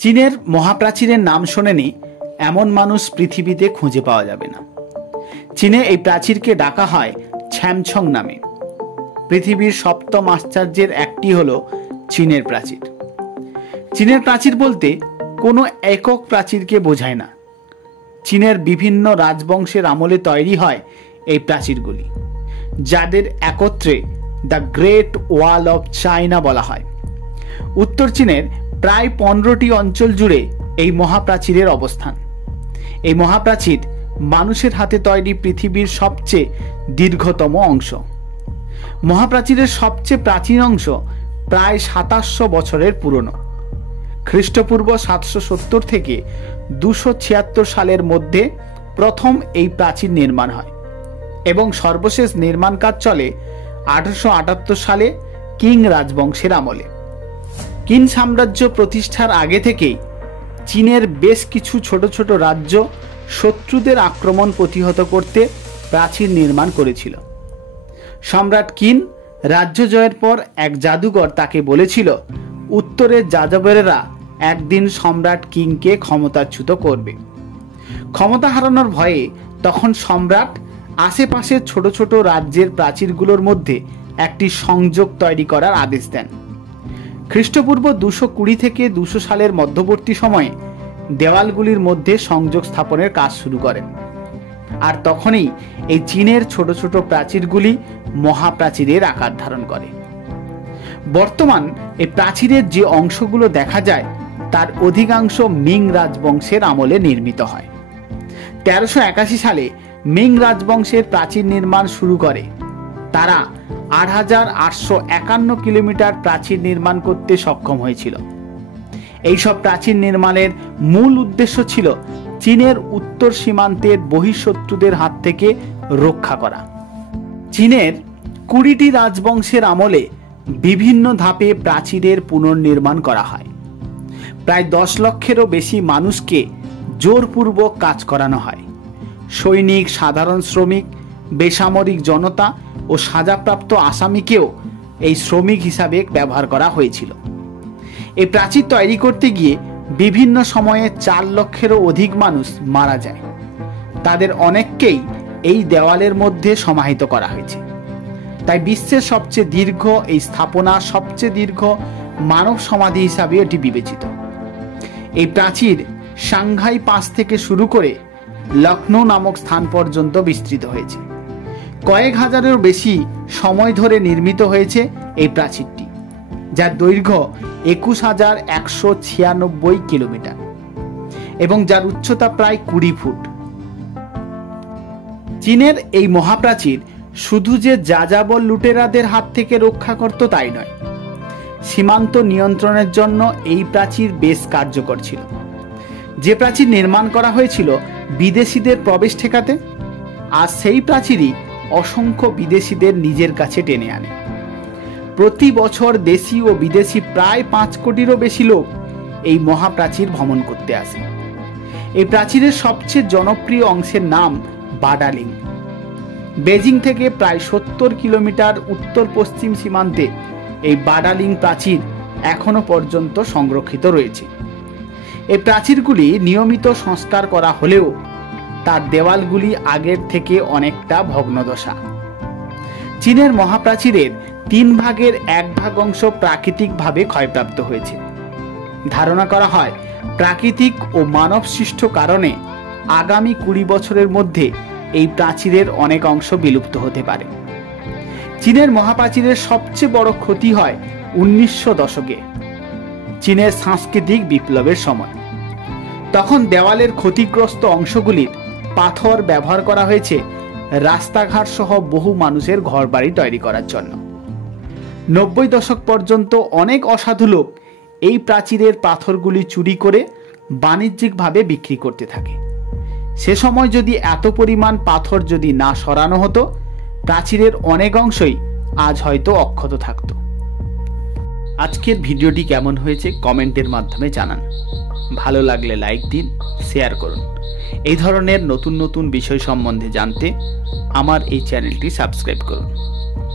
চীনের মহাপ্রাচীরের নাম শোনেনি এমন মানুষ পৃথিবীতে খুঁজে পাওয়া যাবে না। চীনে এই প্রাচীরকে ডাকা হয় ছ্যামছং নামে। পৃথিবীর সপ্তম আশ্চর্যের একটি হলো চীনের প্রাচীর। চীনের প্রাচীর বলতে কোনো একক প্রাচীরকে বোঝায় না। চীনের বিভিন্ন রাজবংশের আমলে তৈরি হয় এই প্রাচীরগুলি, যাদের একত্রে the great wall of China বলা হয়। উত্তর চীনের প্রায় 15টি অঞ্চল জুড়ে এই মহাপ্রাচীরের অবস্থান। এই মহাপ্রাচীর মানুষের হাতে তৈরি পৃথিবীর সবচেয়ে দীর্ঘতম অংশ। মহাপ্রাচীরের সবচেয়ে প্রাচীন অংশ প্রায় 2700 বছরের পুরনো। খ্রিস্টপূর্ব 770 থেকে 276 সালের মধ্যে প্রথম এই প্রাচীর নির্মাণ হয় এবং সর্বশেষ নির্মাণ কাজ চলে 1878 সালে কিং রাজবংশের আমলে। কিং সাম্রাজ্য প্রতিষ্ঠার আগে থেকেই চীনের বেশ কিছু ছোট ছোট রাজ্য শত্রুদের আক্রমণ প্রতিহত করতে প্রাচীর নির্মাণ করেছিল। সম্রাট কিং রাজ্য জয়ের পর এক জাদুকর তাকে বলেছিল উত্তরের যাযাবরেরা একদিন সম্রাট কিংকে ক্ষমতাচ্যুত করবে। ক্ষমতা হারানোর ভয়ে তখন সম্রাট আশেপাশের ছোট ছোট রাজ্যের প্রাচীরগুলোর মধ্যে একটি সংযোগ তৈরি করার আদেশ দেন। খ্রিস্টপূর্ব 220 থেকে 200 সালের মধ্যবর্তী সময়ে দেওয়ালগুলির মধ্যে সংযোগ স্থাপনের কাজ শুরু করেন। আর তখনই এই চীনের ছোট ছোট প্রাচীরগুলি মহাপ্রাচীরের আকার ধারণ করে। বর্তমান এই প্রাচীরের যে অংশগুলো দেখা যায় তার অধিকাংশ মিং রাজবংশের আমলে নির্মিত হয়। 1381 সালে মিং রাজবংশের প্রাচীর নির্মাণ শুরু করে। তারা 8851 কিলোমিটার প্রাচীর নির্মাণ করতে সক্ষম হয়েছিল। এইসব প্রাচীর নির্মাণের মূল উদ্দেশ্য ছিল চীনের উত্তর সীমান্তের বহিঃশত্রুদের হাত থেকে রক্ষা করা। চীনের 20টি রাজবংশের আমলে বিভিন্ন ধাপে প্রাচীরের পুনর্নির্মাণ করা হয়। প্রায় 10 লক্ষেরও বেশি মানুষকে জোরপূর্বক কাজ করানো হয়। সৈনিক, সাধারণ শ্রমিক, বেসামরিক জনতা ও সাজাপ্রাপ্ত আসামিকেও এই শ্রমিক হিসাবে ব্যবহার করা হয়েছিল। এই প্রাচীর তৈরি করতে গিয়ে বিভিন্ন সময়ে 4 লক্ষেরও অধিক মানুষ মারা যায়। তাদের অনেককেই এই দেওয়ালের মধ্যে সমাহিত করা হয়েছে। তাই বিশ্বের সবচেয়ে দীর্ঘ এই স্থাপনা, সবচেয়ে দীর্ঘ মানব সমাধি হিসাবে এটি বিবেচিত। এই প্রাচীর সাংহাই পাস থেকে শুরু করে লখনৌ নামক স্থান পর্যন্ত বিস্তৃত হয়েছে। কয়েক হাজারেরও বেশি সময় ধরে নির্মিত হয়েছে এই প্রাচীরটি, যার দৈর্ঘ্য 21,196 কিলোমিটার এবং যার উচ্চতা প্রায় 20 ফুট। চীনের এই মহাপ্রাচীর শুধু যে যাযাবর লুটেরাদের হাত থেকে রক্ষা করত তাই নয়, সীমান্ত নিয়ন্ত্রণের জন্য এই প্রাচীর বেশ কার্যকর ছিল। যে প্রাচীর নির্মাণ করা হয়েছিল বিদেশিদের প্রবেশ ঠেকাতে, আর সেই প্রাচীরই অসংখ্য বিদেশিদের নিজের কাছে টেনে আনে। প্রতি বছর দেশি ও বিদেশি প্রায় 5 কোটিরও বেশি লোক এই মহাপ্রাচীর ভ্রমণ করতে আসে। এই প্রাচীরের সবচেয়ে জনপ্রিয় অংশের নাম বাডালিং। বেজিং থেকে প্রায় 70 কিলোমিটার উত্তর পশ্চিম সীমান্তে এই বাডালিং প্রাচীর এখনো পর্যন্ত সংরক্ষিত রয়েছে। এই প্রাচীরগুলি নিয়মিত সংস্কার করা হলেও তার দেওয়ালগুলি আগের থেকে অনেকটা ভগ্নদশা। চীনের মহাপ্রাচীরের 3 ভাগের 1 ভাগ অংশ প্রাকৃতিকভাবে ক্ষয়প্রাপ্ত হয়েছে। ধারণা করা হয় প্রাকৃতিক ও মানবসৃষ্ট কারণে আগামী 20 বছরের মধ্যে এই প্রাচীরের অনেক অংশ বিলুপ্ত হতে পারে। চীনের মহাপ্রাচীরের সবচেয়ে বড় ক্ষতি হয় 1900 দশকে চীনের সাংস্কৃতিক বিপ্লবের সময়। তখন দেওয়ালের ক্ষতিগ্রস্ত অংশগুলির পাথর ব্যবহার করা হয়েছে রাস্তাঘাট সহ বহু মানুষের ঘরবাড়ি তৈরি করার জন্য। 90 দশক পর্যন্ত অনেক অসাধু লোক এই প্রাচীরের পাথরগুলি চুরি করে বাণিজ্যিকভাবে বিক্রি করতে থাকে। সে সময় যদি এত পরিমাণ পাথর যদি না সরানো হতো, প্রাচীরের অনেক অংশই আজ হয়তো অক্ষত থাকত। আজকের ভিডিওটি কেমন হয়েছে কমেন্টের মাধ্যমে জানান। ভালো লাগলে লাইক দিন, শেয়ার করুন। এই ধরনের নতুন নতুন বিষয় সম্বন্ধে জানতে আমার এই চ্যানেলটি সাবস্ক্রাইব করুন।